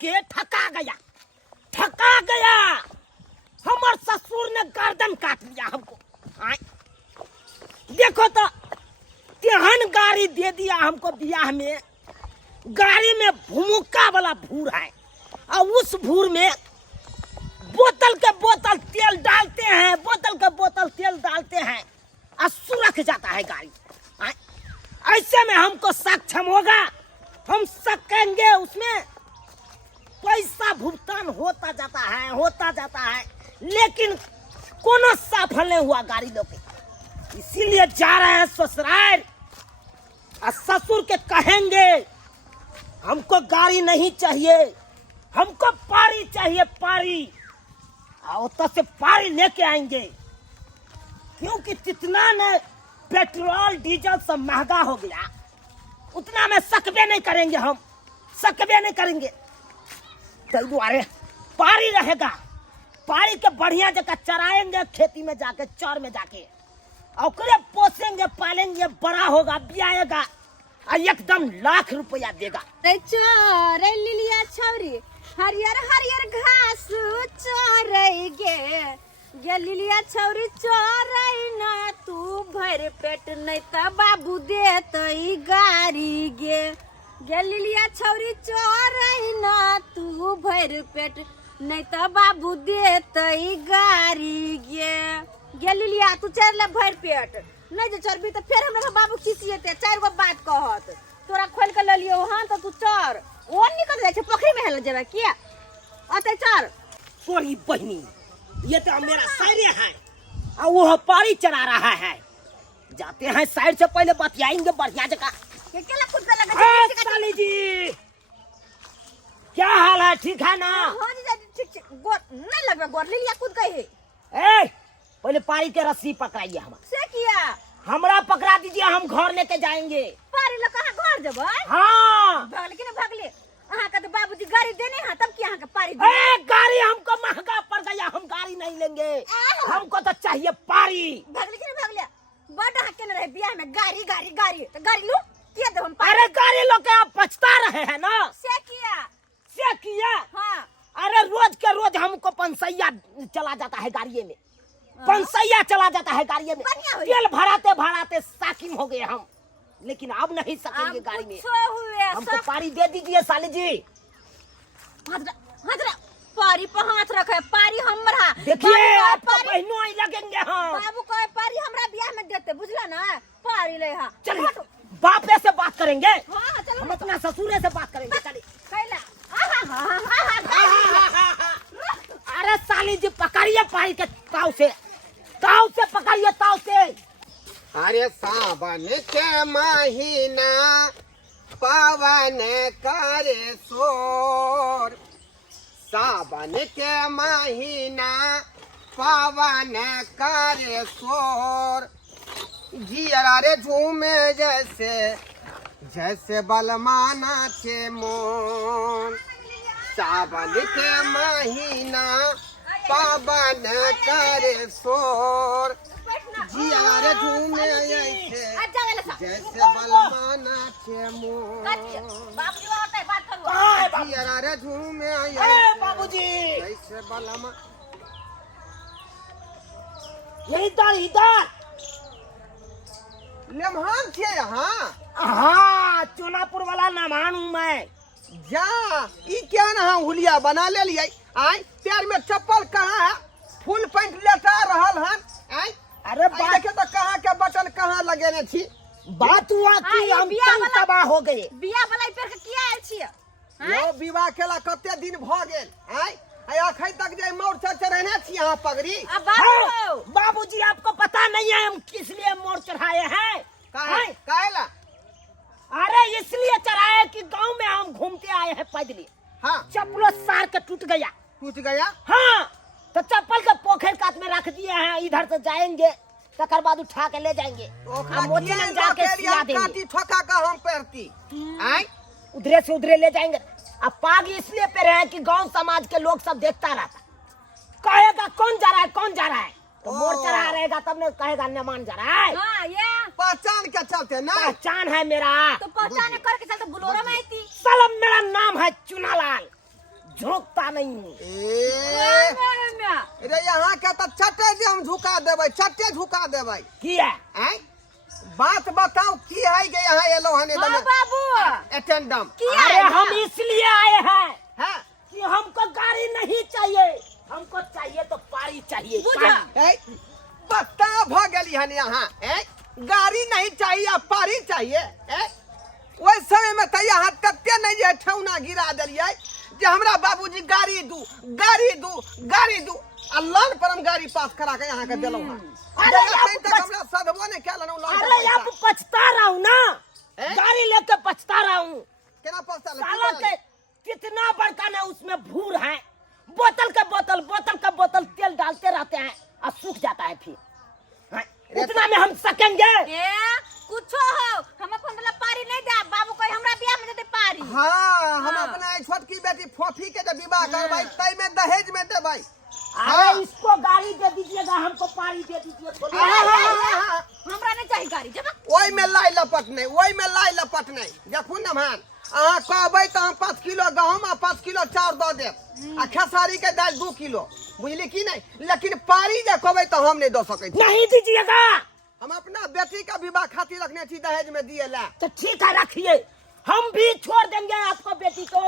के ठका गया। हमार ससुर ने गर्दन काट लिया हमको। देखो तो तेहन गाड़ी दे दिया हमको ब्याह में। गाड़ी में भूमुक्का वाला भूर है और उस भूर में बोतल के बोतल तेल डालते हैं, और सुरख जाता है गाड़ी। ऐसे में हमको सक्षम होगा, हम सकेंगे। उसमें पैसा भुगतान होता जाता है, लेकिन कोनो सफल नहीं हुआ गाड़ी लोग। इसीलिए जा रहे हैं ससुराल और ससुर के कहेंगे हमको गाड़ी नहीं चाहिए, हमको पारी चाहिए, पारी। और से पारी लेके आएंगे, क्योंकि जितना में पेट्रोल डीजल सब महंगा हो गया, उतना में सकबे नहीं करेंगे। तो द्वारे पारी रहेगा, पारी के बढ़िया जगह चराएंगे, खेती में जाके, चर में जाके, और पोसेंगे, पालेंगे, बड़ा होगा, ब्याएगा और एकदम लाख रुपया देगा। चोरे लिलिया छौरी हरियर हरियर घास चोरई गे लिलिया छौरी चोरई ना तू भर पेट नहीं त बाबू देतई गारी गे लिलिया छौरी चोरई ना तू भर पेट नहीं त बाबू देतई गारी गे लिलिया तू चर ले भर पेट नहीं जो चरबी तो फिर हमरा बाबू खिसिएते। 4 गो बात कहत तोरा खोल के ललियो हां तो तू चर ओ निकल जाए पोखरी में हेल जेबे किया अते चर। तोरी बहनी ये तो मेरा साइड है और वो पारी चला रहा है। जाते हैं साइड से, पहले बतियाएंगे बढ़िया जगह। केला खुद पे लगा साली जी क्या हाल है, ठीक है ना? हां जी ठीक गोर नहीं लगबे, गोर लिलिया खुद गई है। पहले पारी के रस्सी पकड़ाइए। हम से किया हमरा पकड़ा दीजिए, हम घर लेके जाएंगे। पारी लोग कहां घर जब? हाँ भागले अहाँ का तो बाबूजी गाड़ी देने हैं तब की अहाँ का पारी गाड़ी हमको महंगा पड़ गया, हम गाड़ी नहीं लेंगे, हमको तो चाहिए पारी। भागले बड़ा हक न रहे बियाह में गाड़ी तो गाड़ी लो किया दो हम पारी। अरे गाड़ी लो के आप पछता रहे हैं ना? से किया हाँ। अरे रोज के रोज हमको पंसैया चला जाता है गाड़ी में, तेल भराते साकिम हो गए हम, लेकिन अब नहीं सकेंगे गाड़ी में। हमको पारी दे दीजिए साली जी। पारी पे हाथ रखे, पारी हमरा देखिए आपको बहनों ही लगेंगे हम। बाबू को पारी हमरा ब्याह में देते, बुझला ना? पारी ले हां चलिए बापे से बात करेंगे। हां चलो हम अपना ससुरे से बात करेंगे। चलिए कैला अरे साली जी पकड़िए पारी के ताव से पकड़िए, ताव से। अरे सावन के महीना पवन करे शोर, सावन के महीना पवन करे शोर, जिया रे झूमे जैसे बलमाना के मोन, सावन के महीना पवन करे शोर, जिया रे झूमे जैसे बलमाना के मोन, जिया रे झूमे बाबूजी जैसे बलमा। इधर लेमहान थे यहाँ। हाँ चोनापुर वाला नमान हूँ मैं। जा ई क्या ना हुलिया बना ले लिया। आई पैर में चप्पल कहाँ है, फुल पैंट लेटा रहल हन। आई अरे देखे तो कहाँ के बटन कहाँ लगेने थी। बात हुआ कि हम तबाह हो गए। बिया वाला पेड़ के किया आयल छियै? यो विवाह केला कते दिन भ गेल। आई अखन तक जे मोर चढ़ने छी यहाँ पगड़ी। बाबूजी आपको पता नहीं है हम किस लिए मोर चढ़ाए हैं? काहेला? अरे इसलिए चढ़ाए कि गांव में हम घूमते आए हैं पैदल। हाँ चप्पल सार के टूट गया। हाँ तो चप्पल के पोखर काट में रख दिए हैं, इधर से जाएंगे तकर बाद उठा के ले जाएंगे। हम जाके सिला देंगे। ठोका का हम पैरती आई उधरे से उधरे ले जाएंगे। अब पाग इसलिए पे रहे कि गांव समाज के लोग सब देखता रहता, कहेगा कौन जा रहा है तो मोर चढ़ा रहेगा तब ने कहेगा नमान जा रहा है। हाँ, ये पहचान के चलते ना। पहचान है मेरा तो पहचान करके चलते बुलोरा में आती। साला मेरा नाम है चुनालाल। झोंकता नहीं। ए रे यहाँ के तो चट्टे जे हम झुका देबै, चट्टे झुका देबै। किया हैं? बात बताओ की है कि यहाँ एलो हने हाँ दमे बाबू अटेंडम किया अरे है हम ना? इसलिए आए हैं है? कि हमको गाड़ी नहीं चाहिए, हमको चाहिए तो पारी चाहिए। बुझा। पारी। ए, पता भ गेली हन यहाँ। ए, गाड़ी नहीं चाहिए, पारी चाहिए। ए, ओइ समय में तो यहाँ कते नहीं जे ठौना गिरा देलिए जे हमरा बाबूजी गाड़ी दू, गाड़ी दू, गाड़ी दू। अल्लाह पर हम गाड़ी पास करा के यहाँ के देलौ हन। अरे आप तक हमरा सदबो ने केलन अरे अब पछता रहा हूँ ना, हैं? गाड़ी लेके पछता रहा हूँ। केना पछता साला के कितना बड़का ना उसमें भूर है, बोतल का बोतल, बोतल का बोतल तेल डालते रहते हैं और सूख जाता है फिर। हैं? उतना में हम सकेंगे? ए कुछो हो हम अपन वाला पारी नहीं दे बाबू कोई हमरा बियाह में दे पारी। हाँ, हम हाँ। अपना एक छोटकी बेटी फोफी के जब विवाह करवाई तई में दहेज में देबै। अरे हाँ। इसको गाड़ी दे दीजिएगा, हमको पारी दे दीजिए। थोड़ी। हमरा नहीं चाहिए गाड़ी जब ओइ में लाई लपट नहीं, ओइ में लाई लपट नहीं। देखू न भान, अहाँ कहबै तो हम 5 किलो गहूम आ 5 किलो चाउर दऽ देब आ खेसारी के दाल 2 किलो, बुझली की नहीं? लेकिन पारी जे कहबै तो हम नहीं दऽ सकै छी। नहीं दीजिएगा हम अपना बेटी का विवाह खातिर रखने छी दहेज में दिए ला। तो ठीक है, रखिए। हम भी छोड़ देंगे आपको बेटी को,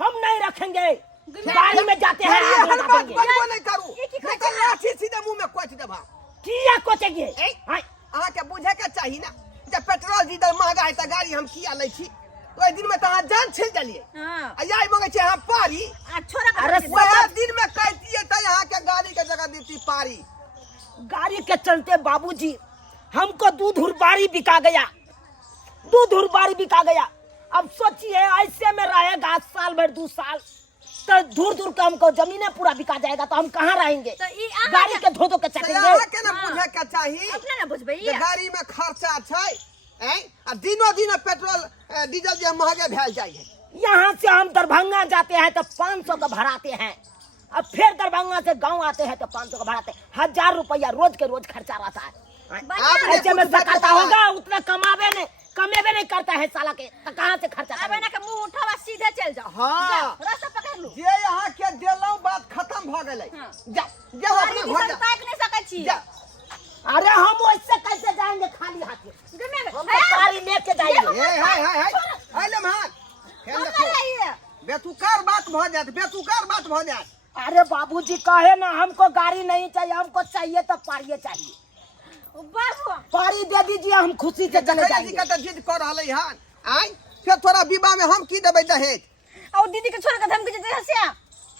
हम नहीं रखेंगे। गाड़ी में जाते हैं, आग हर लगा बात देंगे। बनबो नहीं करू, ये की नहीं कहै तो छै? लाठी सीधे मुंह में कोचि देबा। किया कोचेंगे? ए, अहाँ के बुझे के चाही ना, जब पेट्रोल डीजल महंगा है तो गाड़ी हम किया लै छी? तो ओइ दिन में तो अहाँ जान छिल देलिए। हां आ याई मंगे छै अहाँ पारी। आ छोरा का अरे दे। वह दिन में कहतिए तो यहाँ के गाड़ी के जगह देती पारी। गाड़ी के चलते बाबूजी हमको दूध उर्बारी बिका गया, दूध उर्बारी बिका गया। अब सोचिए ऐसे में रहेगा साल भर 2 साल तो दूर दूर का हमको जमीनें पूरा बिका जाएगा, तो हम कहाँ रहेंगे? तो ई अहाँ गाड़ी के धो धो के तो चटेंगे। यहाँ के ना हाँ। बुझे के चाही अपने ना बुझबै जे गाड़ी में खर्चा छै। आ दिनो दिन पेट्रोल डीजल जे महंगे भेल जाइ है। यहाँ से हम दरभंगा जाते हैं तो 500 का भराते हैं, अब फिर दरभंगा से गांव आते हैं तो 500 का भराते हैं। 1000 रुपया रोज के रोज खर्चा रहता है। आपने ऐसे में कुछ सकता बताया? होगा, उतना कमेबे नहीं करता है साला के, तो कहाँ से खर्चा अब करेंगे? ना के मुंह उठावा सीधे चल जाओ। हाँ। जाओ, रास्ता पकड़ लू। जे यहाँ के देलौ बात खत्म भ गेलै। हाँ। जा जा पारी अपना घर दिसन जा। ताक नहीं सकै छी। जा। अरे हम वैसे कैसे जाएंगे खाली हाथ? गमे हम तो गाड़ी लेके जाएंगे। ए हाय ले मान। हेन देखो। बेतुकार बात भ जात, बेतुकार बात भ जात। अरे बाबूजी कहे ना हमको गाड़ी नहीं चाहिए, हमको चाहिए तो पारी चाहिए। बाबू पारी दे दीजिए, हम खुशी से चले जी जाएंगे। का तो जिद कर रहलै हन। आई फिर थोड़ा विवाह में हम की देबै दहेज? और दीदी के छोड़ के धमकी देते हसिया।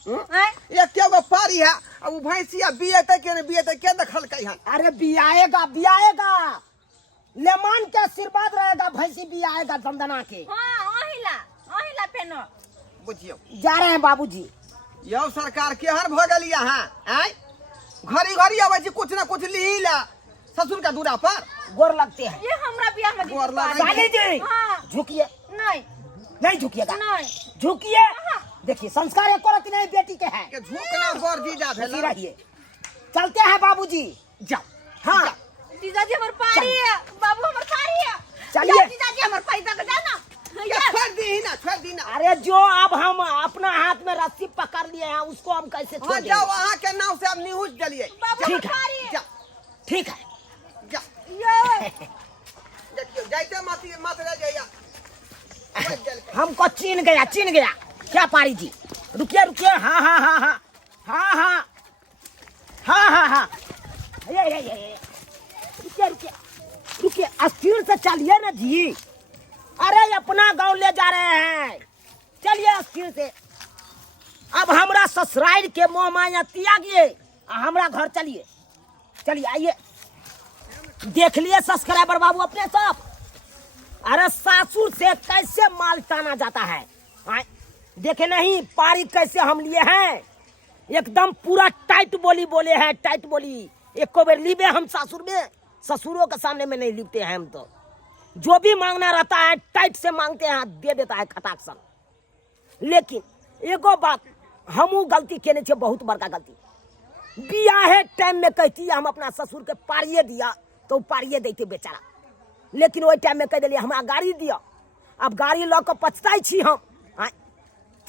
हैं? एक केगो पारी है, अब उ भैंसिया बियेतै के नहीं बियेतै के देखलकै हन? अरे बियाएगा बियाएगा, लेमान के आशीर्वाद रहेगा, भैंसी बियाएगा दंदना के। हां ओहिला पेनो। बुझियो जा रहे हैं बाबूजी। यौ सरकार केहन भ गेली अहाँ? आई घड़ी घड़ी आबै छी कुछ ना कुछ लिही ला ससुर का दूरा पर। गोर लगते हैं। ये हमरा बियाह में गोर लगे। साली जी हां झुकिए, नहीं नहीं झुकिएगा, नहीं झुकिए। देखिए संस्कार एक औरत नहीं बेटी के है, के झुकना बर जीजा खुशी भेल। रहिए। चलते हैं बाबूजी। जाओ। हाँ जीजाजी हमर पारी है, बाबू हमर पारी है। चलिए। जा जीजाजी हमर पैसा के जाना। या छोड़ दी ना, छोड़ दी ना। अरे जो अब हम अपना हाथ में रस्सी पकड़ लिए हैं उसको हम कैसे छोड़ हाँ जाओ, देंगे? वहाँ के नाव से अब निहुच डलिए। बाबू हमर ठीक है। पारी है। जा ठीक है। जा। ये देखियो जाइते मत रह जाइया। हमको चीन गया, चीन गया। क्या पारी जी? रुकिए रुकिए। हाँ हाँ हाँ हाँ हाँ हाँ हाँ हाँ हाँ ये रुकिए रुकिए रुकिए, अस्थिर से चलिए ना जी। अरे अपना गांव ले जा रहे हैं, चलिए अस्थिर से। अब हमरा ससुराल के मोह माया त्यागिए, हमरा घर चलिए। चलिए आइए, देख लिए सब्सक्राइबर बाबू अपने सब। अरे सासुर से कैसे माल टाना जाता है, आए देखे नहीं पारी कैसे हम लिए हैं, एकदम पूरा टाइट बोली बोले हैं, टाइट बोली। एक को बेर लिबे हम सासुर में, ससुरों के सामने में नहीं लिखते हैं हम तो। जो भी मांगना रहता है टाइट से मांगते हैं, दे देता है खटाक सन। लेकिन एगो बात हमू गलती केने छे, बहुत बड़का गलती। बियाहे टाइम में कहती हम अपना ससुर के पारिये दिया तो पारिये देते बेचारा, लेकिन वही टाइम में कह दिलिए हमरा गाड़ी दिया। अब गाड़ी लऽ के पछताई छी हम।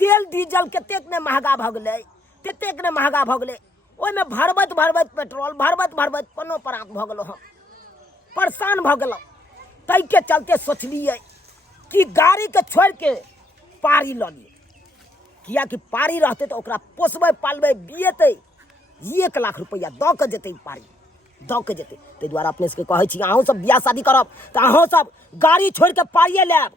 तेल डीजल कतेक ने महंगा भ गेलै, कतेक ने महंगा भ गेलै, ओहिमे भरबैत भरबैत पेट्रोल भरबैत भरबैत कोनो परात भ गेलहुँ हम, परेशान भ गेलहुँ। ताहि के चलते सोचलिए कि गाड़ी के छोड़ के पारी लऽ लिए, किया कि पारी रहते तो ओकरा पोसबै पालबै बिएतै, 1 लाख रुपया दऽ के जेतै, पारी दऽ के जेतै। ताहि दुआरे अपने सबके कहै छी अहूँ सब बियाह शादी करब तऽ अहूँ सब गाड़ी छोड़ के पारिये लेब।